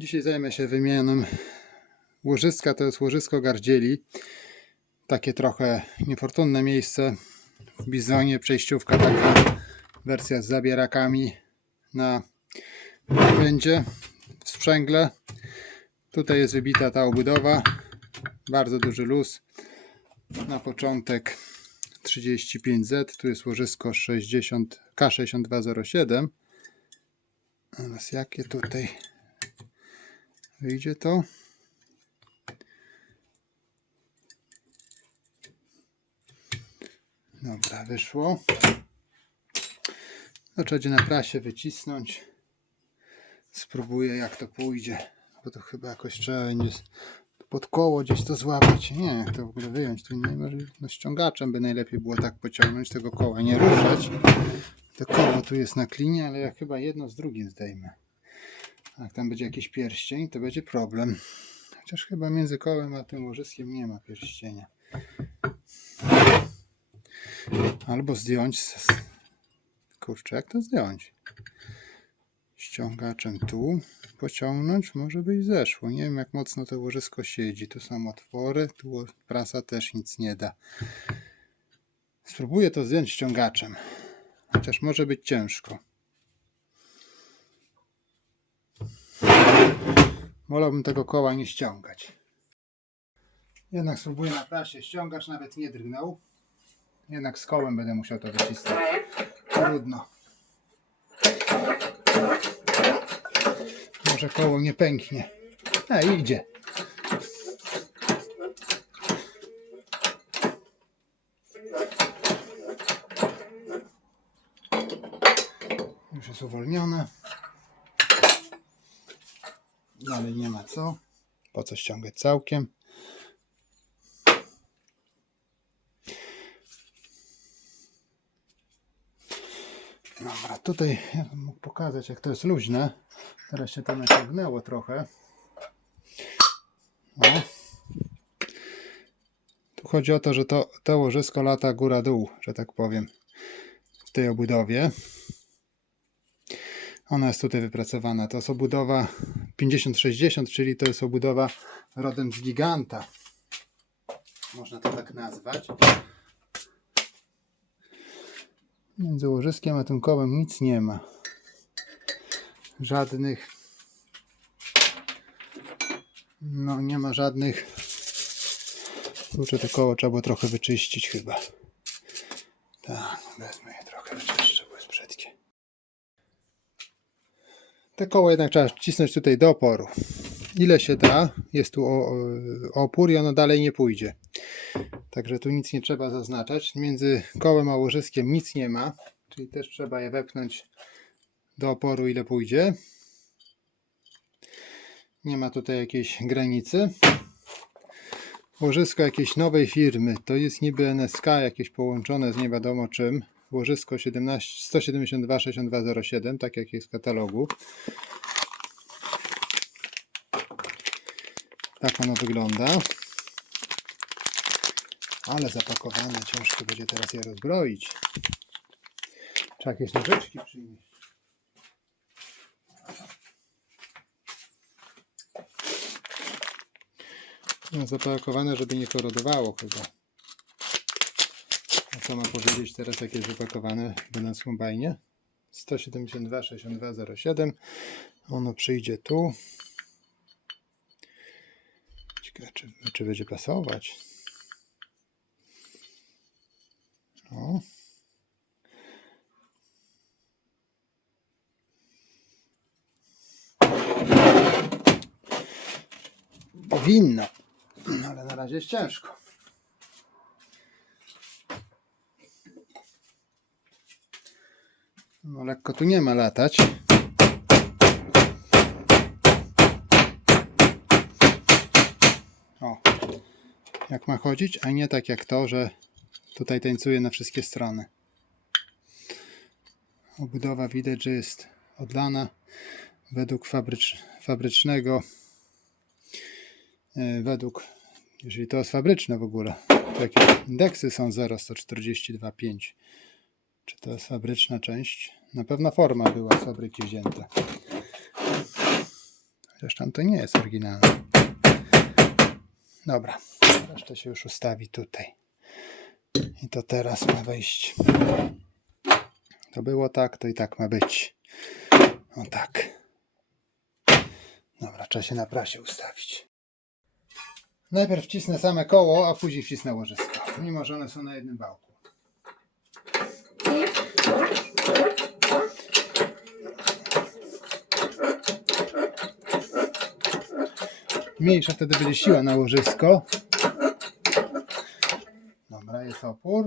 Dzisiaj zajmę się wymianą łożyska. To jest łożysko gardzieli. Takie trochę niefortunne miejsce w Bizonie. Przejściówka taka wersja z zabierakami na będzie w sprzęgle. Tutaj jest wybita ta obudowa. Bardzo duży luz. Na początek 35Z. Tu jest łożysko 60 K6207. Teraz jakie tutaj wyjdzie to? Dobra, wyszło. No, trzeba na prasie wycisnąć. Spróbuję jak to pójdzie. Bo to chyba jakoś trzeba będzie pod koło gdzieś to złapać. Nie, jak to w ogóle wyjąć. Tu no ściągaczem by najlepiej było tak pociągnąć tego koła, nie ruszać. To koło tu jest na klinie, ale ja chyba jedno z drugim zdejmę. Jak tam będzie jakiś pierścień, to będzie problem. Chociaż chyba między kołem a tym łożyskiem nie ma pierścienia. Albo zdjąć. z- Kurczę, jak to zdjąć? Ściągaczem tu pociągnąć, może by i zeszło. Nie wiem, jak mocno to łożysko siedzi. Tu są otwory, tu prasa też nic nie da. Spróbuję to zdjąć ściągaczem. Chociaż może być ciężko. Wolałbym tego koła nie ściągać. Jednak spróbuję na prasie. Ściągacz nawet nie drgnął. Jednak z kołem będę musiał to wycisnąć. Trudno. Może koło nie pęknie. A idzie. Już jest uwolnione. Dalej nie ma co. Po co ściągać całkiem? Dobra, tutaj ja bym mógł pokazać jak to jest luźne. Teraz się to naciągnęło trochę. Tu chodzi o to, że to, to łożysko lata góra-dół, że tak powiem, w tej obudowie. Ona jest tutaj wypracowana. To jest obudowa 5060, czyli to jest obudowa rodem z giganta. Można to tak nazwać. Między łożyskiem a tym kołem nic nie ma. Żadnych. No nie ma żadnych. Kurczę, to koło trzeba było trochę wyczyścić chyba. Tak, wezmę je trochę wyczyszczę, bo jest brzydkie. Te koło jednak trzeba wcisnąć tutaj do oporu. Ile się da, jest tu opór i ono dalej nie pójdzie. Także tu nic nie trzeba zaznaczać. Między kołem a łożyskiem nic nie ma, czyli też trzeba je wepchnąć do oporu ile pójdzie. Nie ma tutaj jakiejś granicy. Łożysko jakiejś nowej firmy, to jest niby NSK jakieś połączone z nie wiadomo czym. Łożysko 17, 172 6207, tak jak jest w katalogu. Tak ono wygląda. Ale zapakowane, ciężko będzie teraz je rozbroić. Trzeba jakieś nożyczki przynieść. No, zapakowane, żeby nie korodowało chyba. Ma powiedzieć teraz, jak jest wypakowane w nas kombajnie? 172 62 07. Ono przyjdzie tu. Ciekawe, czy, czy będzie pasować. O. Powinno, ale na razie jest ciężko. No lekko tu nie ma latać. O, jak ma chodzić, a nie tak jak to, że tutaj tańcuje na wszystkie strony. Obudowa widać, że jest odlana według fabrycz, fabrycznego, e, według, jeżeli to jest fabryczne w ogóle, to jakieś indeksy są 0,142,5. Czy to jest fabryczna część? Na pewno forma była z fabryki wzięta. Zresztą to nie jest oryginalne. Dobra, resztę się już ustawi tutaj. I to teraz ma wejść. To było tak, to i tak ma być. O tak. Dobra, trzeba się na prasie ustawić. Najpierw wcisnę same koło, a później wcisnę łożysko. Mimo, że one są na jednym bałku. Mniejsza wtedy będzie siła na łożysko. Dobra, jest opór.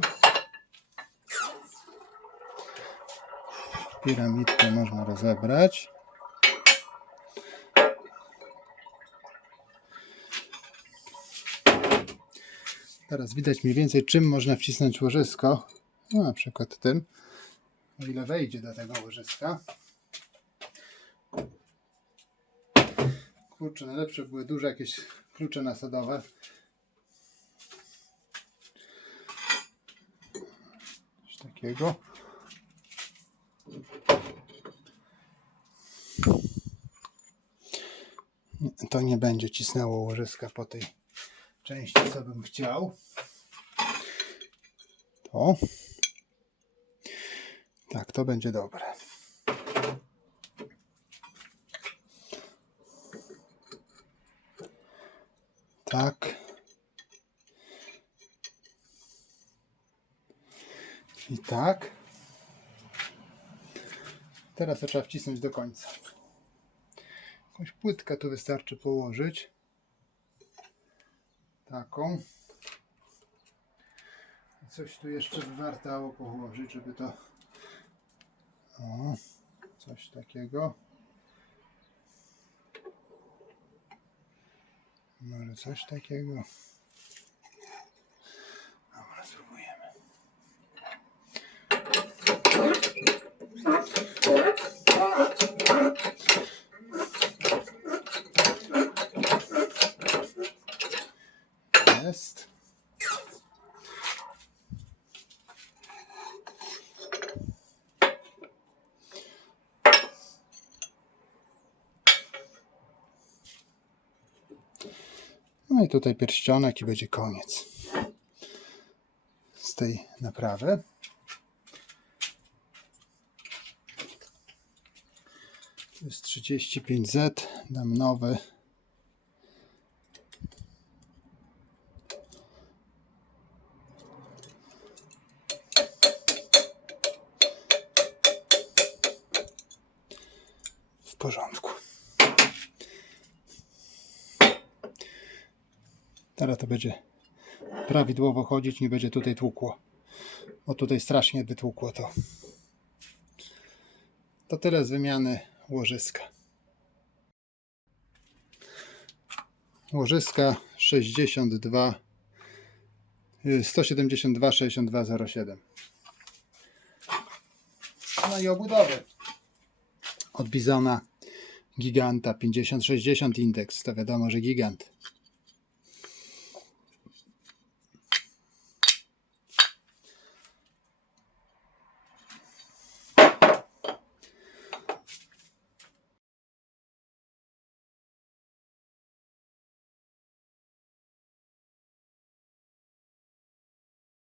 Piramidkę można rozebrać. Teraz widać mniej więcej czym można wcisnąć łożysko. No, na przykład tym. O ile wejdzie do tego łożyska. Kurczę, najlepsze były duże jakieś klucze nasadowe. Coś takiego. To nie będzie cisnęło łożyska po tej części, co bym chciał. To. To będzie dobre. Tak. I tak. Teraz to trzeba wcisnąć do końca. Jakąś płytkę tu wystarczy położyć. Taką. Coś tu jeszcze by wartało położyć, żeby to... O, coś takiego. Może coś takiego. Dobra, spróbujemy. No i tutaj pierścionek i będzie koniec z tej naprawy. To jest 35Z, dam nowy. W porządku. Teraz to będzie prawidłowo chodzić, nie będzie tutaj tłukło. Bo tutaj strasznie wytłukło to. To tyle z wymiany łożyska. Łożyska 62 y, 172 6207. No i obudowy. Od Bizona Giganta 5060 indeks. To wiadomo, że gigant.